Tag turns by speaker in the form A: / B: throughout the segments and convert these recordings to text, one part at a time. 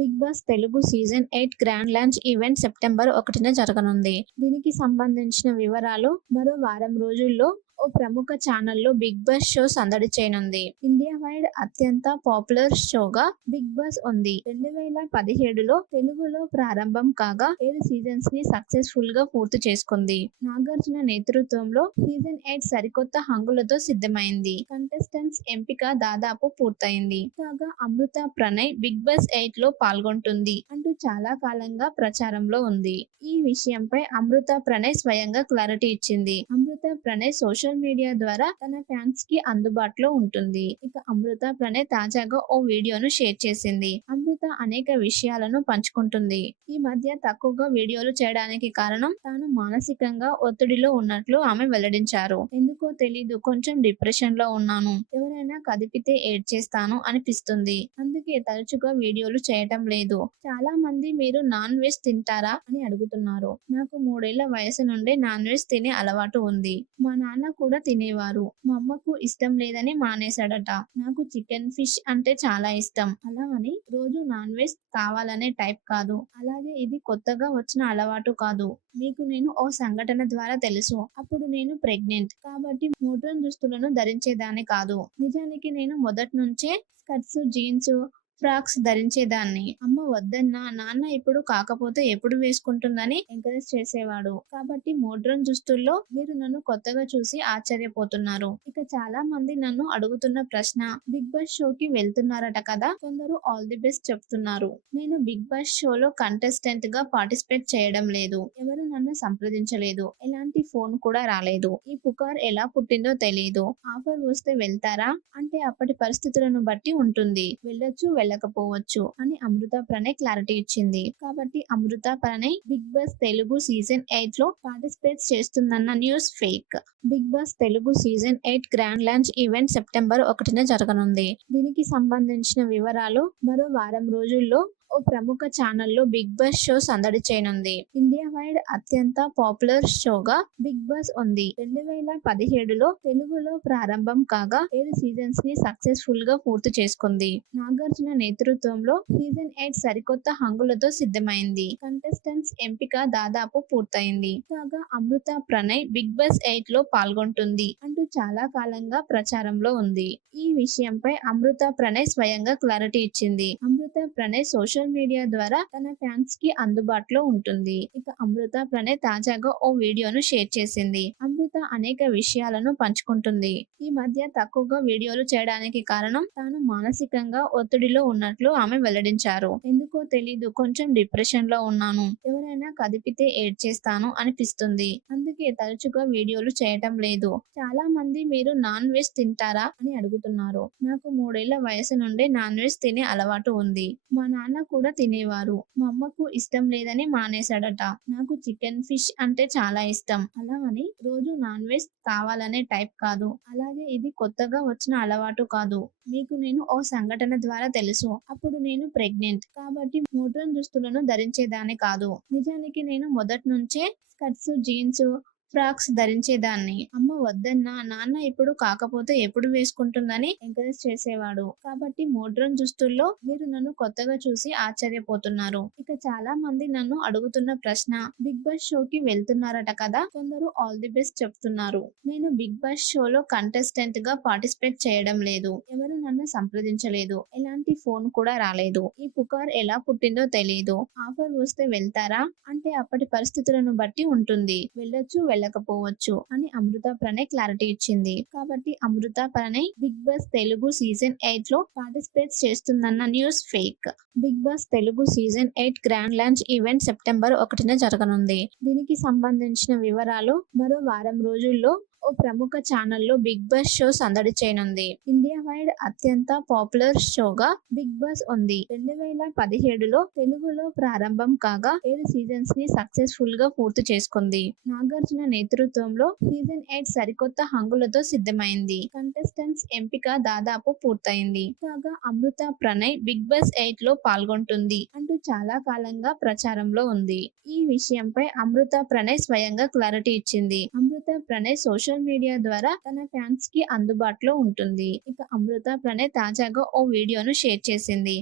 A: Bigg Boss Telugu season eight grand launch event September ఒకటిన జరగనుంది. దీనికి సంబంధించిన వివరాలు మరో వారం రోజుల్లో ఓ ప్రముఖ ఛానల్లో బిగ్ బాస్ షో సందడి చేయనుంది. ఇండియా వైడ్ అత్యంత పాపులర్ షోగా బిగ్ బాస్ ఉంది. రెండు వేల పదిహేడులో తెలుగులో ప్రారంభం కాగా ఏడు సీజన్స్ని సక్సెస్ఫుల్గా పూర్తి చేసుకుంది. నాగార్జున నేతృత్వంలో సీజన్ ఎయిట్ సరికొత్త హంగులతో సిద్ధమైంది. కంటెస్టెంట్స్ ఎంపిక దాదాపు పూర్తయింది. కాగా అమృత ప్రణయ్ బిగ్ బాస్ ఎయిట్లో పాల్గొంటుంది. అంటూ చాలా కాలంగా ప్రచారంలో ఉంది. ఈ విషయంపై అమృత ప్రణయ్ స్వయంగా క్లారిటీ ఇచ్చింది. Amrutha Pranay social social media ద్వారా తన ఫ్యాన్స్కి అందుబాటులో ఉంటుంది. ఇక అమృత ప్రణయ్ తాజాగా ఓ వీడియోను షేర్ చేసింది. అమృత అనేక విషయాలను పంచుకుంటుంది. ఈ మధ్య తక్కువగా వీడియోలు చేయడానికి కారణం తాను మానసికంగా ఒత్తిడిలో ఉన్నట్లు ఆమె వెల్లడించారు. ఎందుకో తెలీదు కొంచెం డిప్రెషన్లో ఉన్నాను. ఎవరైనా కదిపితే ఏడ్ చేస్తాను అనిపిస్తుంది. అందుకే తరచుగా వీడియోలు చేయటం లేదు. చాలా మంది మీరు నాన్ వెజ్ తింటారా అని అడుగుతున్నారు. నాకు మూడేళ్ళ వయసు నుండి నాన్ వెజ్ తినే అలవాటు ఉంది. మా నాన్న కూడా తినేవారు. మా అమ్మకు ఇష్టం లేదని మానేశాడట. నాకు చికెన్ ఫిష్ అంటే చాలా ఇష్టం. అలా అని రోజు నాన్ వెజ్ కావాలనే టైప్ కాదు. అలాగే ఇది కొత్తగా వచ్చిన అలవాటు కాదు. మీకు నేను ఓ సంఘటన ద్వారా తెలుసు. అప్పుడు నేను ప్రెగ్నెంట్. కాబట్టి మోడ్రన్ దుస్తులను ధరించేదాన్ని కాదు. నిజానికి నేను మొదటి నుంచే స్కర్ట్స్ జీన్స్ ఫ్రాక్స్ ధరించేదాన్ని. అమ్మ వద్దన్నా నాన్న ఇప్పుడు కాకపోతే ఎప్పుడు వేసుకుంటుందని ఎంకరేజ్ చేసేవాడు. కాబట్టి మోడ్రన్ దుస్తుల్లో మీరు నన్ను కొత్తగా చూసి ఆశ్చర్యపోతున్నారు. ఇక చాలా మంది నన్ను అడుగుతున్న ప్రశ్న బిగ్ బాస్ షోకి వెళ్తున్నారట కదా? కొందరు ఆల్ ది బెస్ట్ చెప్తున్నారు. నేను బిగ్ బాస్ షోలో కంటెస్టెంట్గా పార్టిసిపేట్ చేయడం లేదు. ఎవరు నన్ను సంప్రదించలేదు. ఎలాంటి ఫోన్ కూడా రాలేదు. ఈ పుకార్ ఎలా పుట్టిందో తెలియదు ఆఫర్ వస్తే వెళ్తారా? అంటే అప్పటి పరిస్థితులను బట్టి ఉంటుంది. వెళ్ళొచ్చు వెళ్ళకపోవచ్చు అని అమృత ప్రణయ్ క్లారిటీ ఇచ్చింది. కాబట్టి Amrutha Pranay Bigg Boss Telugu season ఎయిట్లో participate చేస్తుందన్న news fake Bigg Boss Telugu season eight grand launch event September ఒకటిన జరగనుంది. దీనికి సంబంధించిన వివరాలు మరో వారం రోజుల్లో ఓ ప్రముఖ ఛానల్లో బిగ్ బాస్ షో సందడి చేయనుంది. ఇండియా వైడ్ అత్యంత పాపులర్ షోగా బిగ్ బాస్ ఉంది. రెండు వేల పదిహేడులో తెలుగులో ప్రారంభం కాగా ఏడు సీజన్స్ని సక్సెస్ఫుల్గా పూర్తి చేసుకుంది. నాగార్జున నేతృత్వంలో సీజన్ ఎయిట్ సరికొత్త హంగులతో సిద్ధమైంది. కంటెస్టెంట్స్ ఎంపిక దాదాపు పూర్తయింది. కాగా అమృత ప్రణయ్ బిగ్ బాస్ ఎయిట్లో పాల్గొంటుంది. అంటూ చాలా కాలంగా ప్రచారంలో ఉంది. ఈ విషయంపై అమృత ప్రణయ్ స్వయంగా క్లారిటీ ఇచ్చింది. Amrutha Pranay social social media ద్వారా తన ఫ్యాన్స్కి అందుబాటులో ఉంటుంది. ఇక అమృత ప్రణయ్ తాజాగా ఓ వీడియోను షేర్ చేసింది. అమృత అనేక విషయాలను పంచుకుంటుంది. ఈ మధ్య తక్కువగా వీడియోలు చేయడానికి కారణం తాను మానసికంగా ఒత్తిడిలో ఉన్నట్లు ఆమె వెల్లడించారు. ఎందుకో తెలీదు కొంచెం డిప్రెషన్లో ఉన్నాను. ఎవరైనా కదిపితే ఏడ్ చేస్తాను అనిపిస్తుంది. అందుకే తరచుగా వీడియోలు చేయటం లేదు. చాలా మంది మీరు నాన్ వెజ్ తింటారా అని అడుగుతున్నారు. నాకు మూడేళ్ళ వయసు నుండి నాన్ వెజ్ తినే అలవాటు ఉంది. మా నాన్న కూడా తినేవారు. మా అమ్మకు ఇష్టం లేదని మానేశాడట. నాకు చికెన్ ఫిష్ అంటే చాలా ఇష్టం. అలా అని రోజు నాన్ వెజ్ కావాలనే టైప్ కాదు. అలాగే ఇది కొత్తగా వచ్చిన అలవాటు కాదు. మీకు నేను ఓ సంఘటన ద్వారా తెలుసు. అప్పుడు నేను ప్రెగ్నెంట్. కాబట్టి మోడ్రన్ దుస్తులను ధరించేదాన్ని కాదు. నిజానికి నేను మొదటి నుంచే స్కర్ట్స్ జీన్స్ ఫ్రాక్స్ ధరించేదాన్ని. అమ్మ వద్దన్నా నాన్న ఇప్పుడు కాకపోతే ఎప్పుడు వేసుకుంటుందని ఎంకరేజ్ చేసేవాడు. కాబట్టి మోడ్రన్ దుస్తుల్లో మీరు నన్ను కొత్తగా చూసి ఆశ్చర్యపోతున్నారు. ఇక చాలా మంది నన్ను అడుగుతున్న ప్రశ్న బిగ్ బాస్ షోకి వెళ్తున్నారట కదా? కొందరు ఆల్ ది బెస్ట్ చెప్తున్నారు. నేను బిగ్ బాస్ షోలో కంటెస్టెంట్గా పార్టిసిపేట్ చేయడం లేదు. ఎవరు నన్ను సంప్రదించలేదు. ఎలాంటి ఫోన్ కూడా రాలేదు. ఈ పుకార్ ఎలా పుట్టిందో తెలియదు ఆఫర్ వస్తే వెళ్తారా? అంటే అప్పటి పరిస్థితులను బట్టి ఉంటుంది. వెళ్ళొచ్చు వెళ్ళకపోవచ్చు అని అమృత ప్రణయ్ క్లారిటీ ఇచ్చింది. కాబట్టి Amrutha Pranay Bigg Boss Telugu season ఎయిట్లో participate చేస్తుందన్న news fake Bigg Boss Telugu season eight grand launch event September ఒకటిన జరగనుంది. దీనికి సంబంధించిన వివరాలు మరో వారం రోజుల్లో ఓ ప్రముఖ ఛానల్లో బిగ్ బాస్ షో సందడి చేయనుంది. ఇండియా వైడ్ అత్యంత పాపులర్ షోగా బిగ్ బాస్ ఉంది. రెండు వేల పదిహేడులో తెలుగులో ప్రారంభం కాగా ఏడు సీజన్స్ని సక్సెస్ఫుల్గా పూర్తి చేసుకుంది. నాగార్జున నేతృత్వంలో సీజన్ ఎయిట్ సరికొత్త హంగులతో సిద్ధమైంది. కంటెస్టెంట్స్ ఎంపిక దాదాపు పూర్తయింది. కాగా అమృత ప్రణయ్ బిగ్ బాస్ ఎయిట్లో పాల్గొంటుంది. అంటూ చాలా కాలంగా ప్రచారంలో ఉంది. ఈ విషయంపై అమృత ప్రణయ్ స్వయంగా క్లారిటీ ఇచ్చింది. Amrutha Pranay social social media ద్వారా తన ఫ్యాన్స్కి అందుబాటులో ఉంటుంది. ఇక అమృత ప్రణయ్ తాజాగా ఓ వీడియోను షేర్ చేసింది.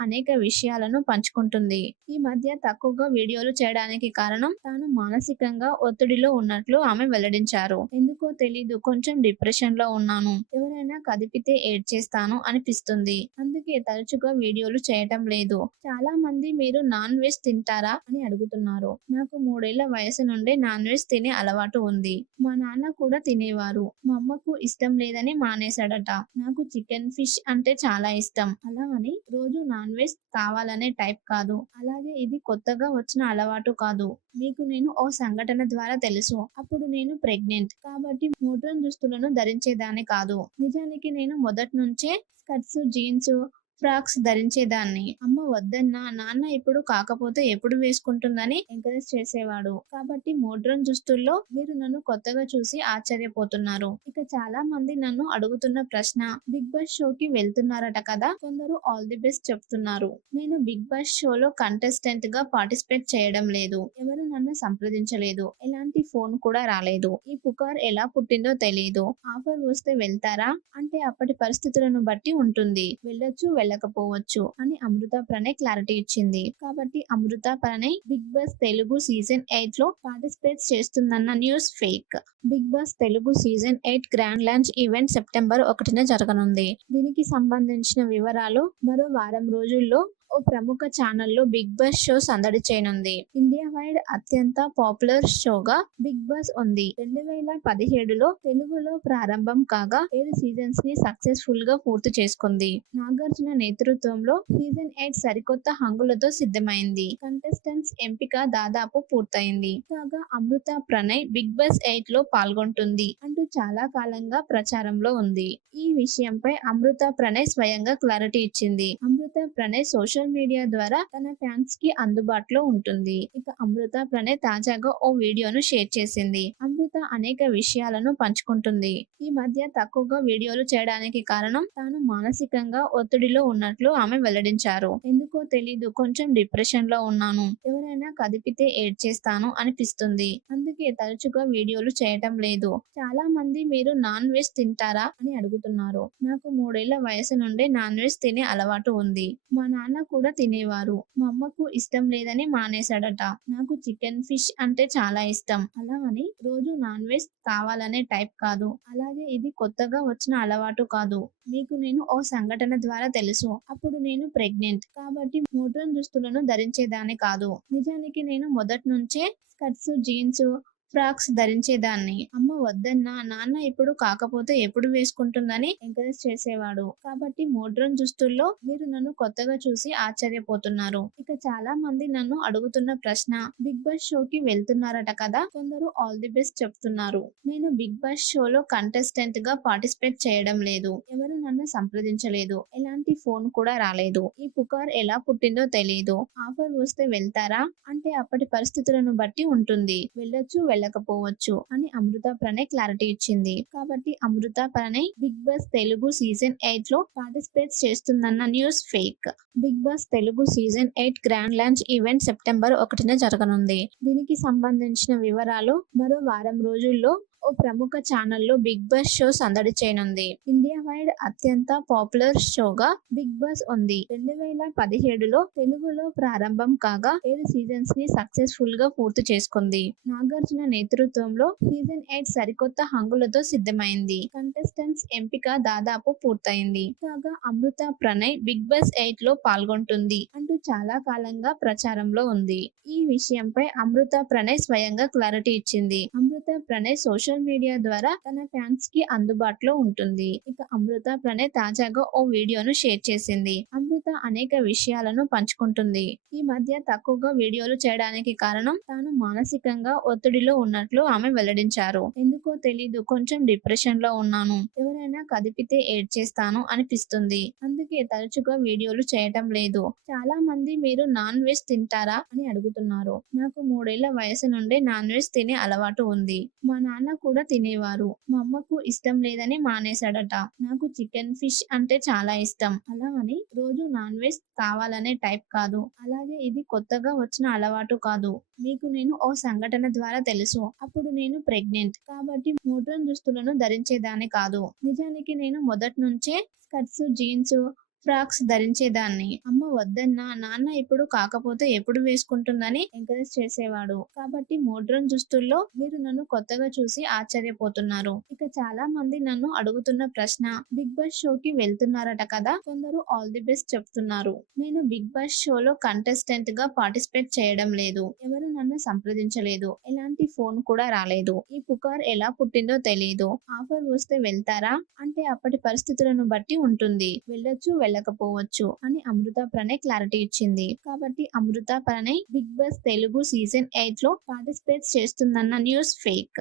A: అనేక విషయాలను పంచుకుంటుంది. ఈ మధ్య తక్కువగా వీడియోలు చేయడానికి కారణం తాను మానసికంగా ఒత్తిడిలో ఉన్నట్లు ఆమె వెల్లడించారు. ఎందుకో తెలీదు కొంచెం డిప్రెషన్లో ఉన్నాను. ఎవరైనా కదిపితే ఏడ్ చేస్తాను అనిపిస్తుంది. అందుకే తరచుగా వీడియోలు చేయటం లేదు. చాలా మంది మీరు నాన్ వెజ్ తింటారా అని అడుగుతున్నారు. నాకు మూడేళ్ళ వయసు నుండే నాన్ వెజ్ తినే అలవాటు ఉంది. మా నాన్న కూడా తినేవారు. మా అమ్మకు ఇష్టం లేదని మానేశాడట. నాకు చికెన్ ఫిష్ అంటే చాలా ఇష్టం. అలా అని రోజు నాన్ వెజ్ కావాలనే టైప్ కాదు. అలాగే ఇది కొత్తగా వచ్చిన అలవాటు కాదు. మీకు నేను ఓ సంఘటన ద్వారా తెలుసు. అప్పుడు నేను ప్రెగ్నెంట్. కాబట్టి మోడ్రన్ దుస్తులను ధరించేదాన్ని కాదు. నిజానికి నేను మొదటి నుంచే స్కర్ట్స్ జీన్స్ ఫ్రాక్స్ ధరించేదాన్ని. అమ్మ వద్దన్నా నాన్న ఇప్పుడు కాకపోతే ఎప్పుడు వేసుకుంటుందని ఎంకరేజ్ చేసేవాడు. కాబట్టి మోడ్రన్ దుస్తుల్లో మీరు నన్ను కొత్తగా చూసి ఆశ్చర్యపోతున్నారు. ఇక చాలా మంది నన్ను అడుగుతున్న ప్రశ్న బిగ్ బాస్ షోకి వెళ్తున్నారట కదా? కొందరు ఆల్ ది బెస్ట్ చెప్తున్నారు. నేను బిగ్ బాస్ షోలో కంటెస్టెంట్గా పార్టిసిపేట్ చేయడం లేదు. ఎవరు నన్ను సంప్రదించలేదు. ఎలాంటి ఫోన్ కూడా రాలేదు. ఈ పుకార్ ఎలా పుట్టిందో తెలియదు ఆఫర్ వస్తే వెళ్తారా? అంటే అప్పటి పరిస్థితులను బట్టి ఉంటుంది. వెళ్ళొచ్చు వెళ్ళకపోవచ్చు అని అమృత ప్రణయ్ క్లారిటీ ఇచ్చింది. కాబట్టి Amrutha Pranay Bigg Boss Telugu season ఎయిట్లో participate చేస్తుందన్న news fake Bigg Boss Telugu season eight grand launch event September ఒకటిన జరగనుంది. దీనికి సంబంధించిన వివరాలు మరో వారం రోజుల్లో ఓ ప్రముఖ ఛానల్లో బిగ్ బాస్ షో సందడి చేయనుంది. ఇండియా వైడ్ అత్యంత పాపులర్ షోగా బిగ్ బాస్ ఉంది. రెండు వేల పదిహేడులో తెలుగులో ప్రారంభం కాగా ఏడు సీజన్స్ని సక్సెస్ఫుల్గా పూర్తి చేసుకుంది. నాగార్జున నేతృత్వంలో సీజన్ ఎయిట్ సరికొత్త హంగులతో సిద్ధమైంది. కంటెస్టెంట్స్ ఎంపిక దాదాపు పూర్తయింది. కాగా అమృత ప్రణయ్ బిగ్ బాస్ ఎయిట్లో పాల్గొంటుంది. అంటూ చాలా కాలంగా ప్రచారంలో ఉంది. ఈ విషయంపై అమృత ప్రణయ్ స్వయంగా క్లారిటీ ఇచ్చింది. Amrutha Pranay social social media ద్వారా తన ఫ్యాన్స్కి అందుబాటులో ఉంటుంది. ఇక అమృత ప్రణయ్ తాజాగా ఓ వీడియోను షేర్ చేసింది. అమృత అనేక విషయాలను పంచుకుంటుంది. ఈ మధ్య తక్కువగా వీడియోలు చేయడానికి కారణం తాను మానసికంగా ఒత్తిడిలో ఉన్నట్లు ఆమె వెల్లడించారు. ఎందుకో తెలీదు కొంచెం డిప్రెషన్లో ఉన్నాను. ఎవరైనా కదిపితే ఏడ్ చేస్తాను అనిపిస్తుంది. అందుకే తరచుగా వీడియోలు చేయటం లేదు. చాలా మంది మీరు నాన్ వెజ్ తింటారా అని అడుగుతున్నారు. నాకు మూడేళ్ళ వయసు నుండి నాన్ వెజ్ తినే అలవాటు ఉంది. మా నాన్న కూడా తినేవారు. మా అమ్మకు ఇష్టం లేదని మానేశాడట. నాకు చికెన్ ఫిష్ అంటే చాలా ఇష్టం. అలా అని రోజు నాన్ వెజ్ కావాలనే టైప్ కాదు. అలాగే ఇది కొత్తగా వచ్చిన అలవాటు కాదు. మీకు నేను ఓ సంఘటన ద్వారా తెలుసు. అప్పుడు నేను ప్రెగ్నెంట్. కాబట్టి మోడ్రన్ దుస్తులను ధరించేదాన్ని కాదు. నిజానికి నేను మొదటి నుంచే స్కర్ట్స్ జీన్స్ ఫ్రాక్స్ ధరించేదాన్ని. అమ్మ వద్దన్నా నాన్న ఇప్పుడు కాకపోతే ఎప్పుడు వేసుకుంటుందని ఎంకరేజ్ చేసేవాడు. కాబట్టి మోడ్రన్ దుస్తుల్లో మీరు నన్ను కొత్తగా చూసి ఆశ్చర్యపోతున్నారు. ఇక చాలా మంది నన్ను అడుగుతున్న ప్రశ్న బిగ్ బాస్ షోకి వెళ్తున్నారట కదా? కొందరు ఆల్ ది బెస్ట్ చెప్తున్నారు. నేను బిగ్ బాస్ షోలో కంటెస్టెంట్గా పార్టిసిపేట్ చేయడం లేదు. ఎవరు నన్ను సంప్రదించలేదు. ఎలాంటి ఫోన్ కూడా రాలేదు. ఈ పుకార్ ఎలా పుట్టిందో తెలియదు ఆఫర్ వస్తే వెళ్తారా? అంటే అప్పటి పరిస్థితులను బట్టి ఉంటుంది. వెళ్ళొచ్చు వెళ్ళకపోవచ్చు అని అమృత ప్రణయ్ క్లారిటీ ఇచ్చింది. కాబట్టి Amrutha Pranay Bigg Boss Telugu season ఎయిట్లో participate చేస్తుందన్న news fake Bigg Boss Telugu season eight grand launch event September ఒకటిన జరగనుంది. దీనికి సంబంధించిన వివరాలు మరో వారం రోజుల్లో ఓ ప్రముఖ ఛానల్లో బిగ్ బాస్ షో సందడి చేయనుంది. ఇండియా వైడ్ అత్యంత పాపులర్ షోగా బిగ్ బాస్ ఉంది. రెండు వేల పదిహేడులో తెలుగులో ప్రారంభం కాగా ఏడు సీజన్స్ని సక్సెస్ఫుల్గా పూర్తి చేసుకుంది. నాగార్జున నేతృత్వంలో సీజన్ ఎయిట్ సరికొత్త హంగులతో సిద్ధమైంది. కంటెస్టెంట్స్ ఎంపిక దాదాపు పూర్తయింది. కాగా అమృత ప్రణయ్ బిగ్ బాస్ ఎయిట్లో పాల్గొంటుంది. అంటూ చాలా కాలంగా ప్రచారంలో ఉంది. ఈ విషయంపై అమృత ప్రణయ్ స్వయంగా క్లారిటీ ఇచ్చింది. Amrutha Pranay social social media ద్వారా తన ఫ్యాన్స్కి అందుబాటులో ఉంటుంది. ఇక అమృత ప్రణయ్ తాజాగా ఓ వీడియోను షేర్ చేసింది. అమృత అనేక విషయాలను పంచుకుంటుంది. ఈ మధ్య తక్కువగా వీడియోలు చేయడానికి కారణం తాను మానసికంగా ఒత్తిడిలో ఉన్నట్లు ఆమె వెల్లడించారు. ఎందుకో తెలీదు కొంచెం డిప్రెషన్లో ఉన్నాను. ఎవరైనా కదిపితే ఏడ్ చేస్తాను అనిపిస్తుంది. అందుకే తరచుగా వీడియోలు చేయటం లేదు. చాలా మంది మీరు నాన్ వెజ్ తింటారా అని అడుగుతున్నారు. నాకు మూడేళ్ళ వయసు నుండి నాన్ వెజ్ తినే అలవాటు ఉంది. మా నాన్న కూడా తినేవారు. మా అమ్మకు ఇష్టం లేదని మానేశాడట. నాకు చికెన్ ఫిష్ అంటే చాలా ఇష్టం. అలా అని రోజు నాన్ వెజ్ కావాలనే టైప్ కాదు. అలాగే ఇది కొత్తగా వచ్చిన అలవాటు కాదు. మీకు నేను ఓ సంఘటన ద్వారా తెలుసు. అప్పుడు నేను ప్రెగ్నెంట్. కాబట్టి మోడ్రన్ దుస్తులను ధరించేదాన్ని కాదు. నిజానికి నేను మొదటి నుంచే స్కర్ట్స్ జీన్స్ ఫ్రాక్స్ ధరించేదాన్ని. అమ్మ వద్దన్నా నాన్న ఇప్పుడు కాకపోతే ఎప్పుడు వేసుకుంటుందని ఎంకరేజ్ చేసేవాడు. కాబట్టి మోడ్రన్ దుస్తుల్లో మీరు నన్ను కొత్తగా చూసి ఆశ్చర్యపోతున్నారు. ఇక చాలా మంది నన్ను అడుగుతున్న ప్రశ్న బిగ్ బాస్ షోకి వెళ్తున్నారట కదా? కొందరు ఆల్ ది బెస్ట్ చెప్తున్నారు. నేను బిగ్ బాస్ షోలో కంటెస్టెంట్గా పార్టిసిపేట్ చేయడం లేదు. ఎవరు నన్ను సంప్రదించలేదు. ఎలాంటి ఫోన్ కూడా రాలేదు. ఈ పుకార్ ఎలా పుట్టిందో తెలియదు ఆఫర్ వస్తే వెళ్తారా? అంటే అప్పటి పరిస్థితులను బట్టి ఉంటుంది. వెళ్ళొచ్చు వెళ్ళకపోవచ్చు అని అమృత ప్రణయ్ క్లారిటీ ఇచ్చింది. కాబట్టి Amrutha Pranay Bigg Boss Telugu season ఎయిట్లో పార్టిసిపేట్ చేస్తుందన్న న్యూస్ ఫేక్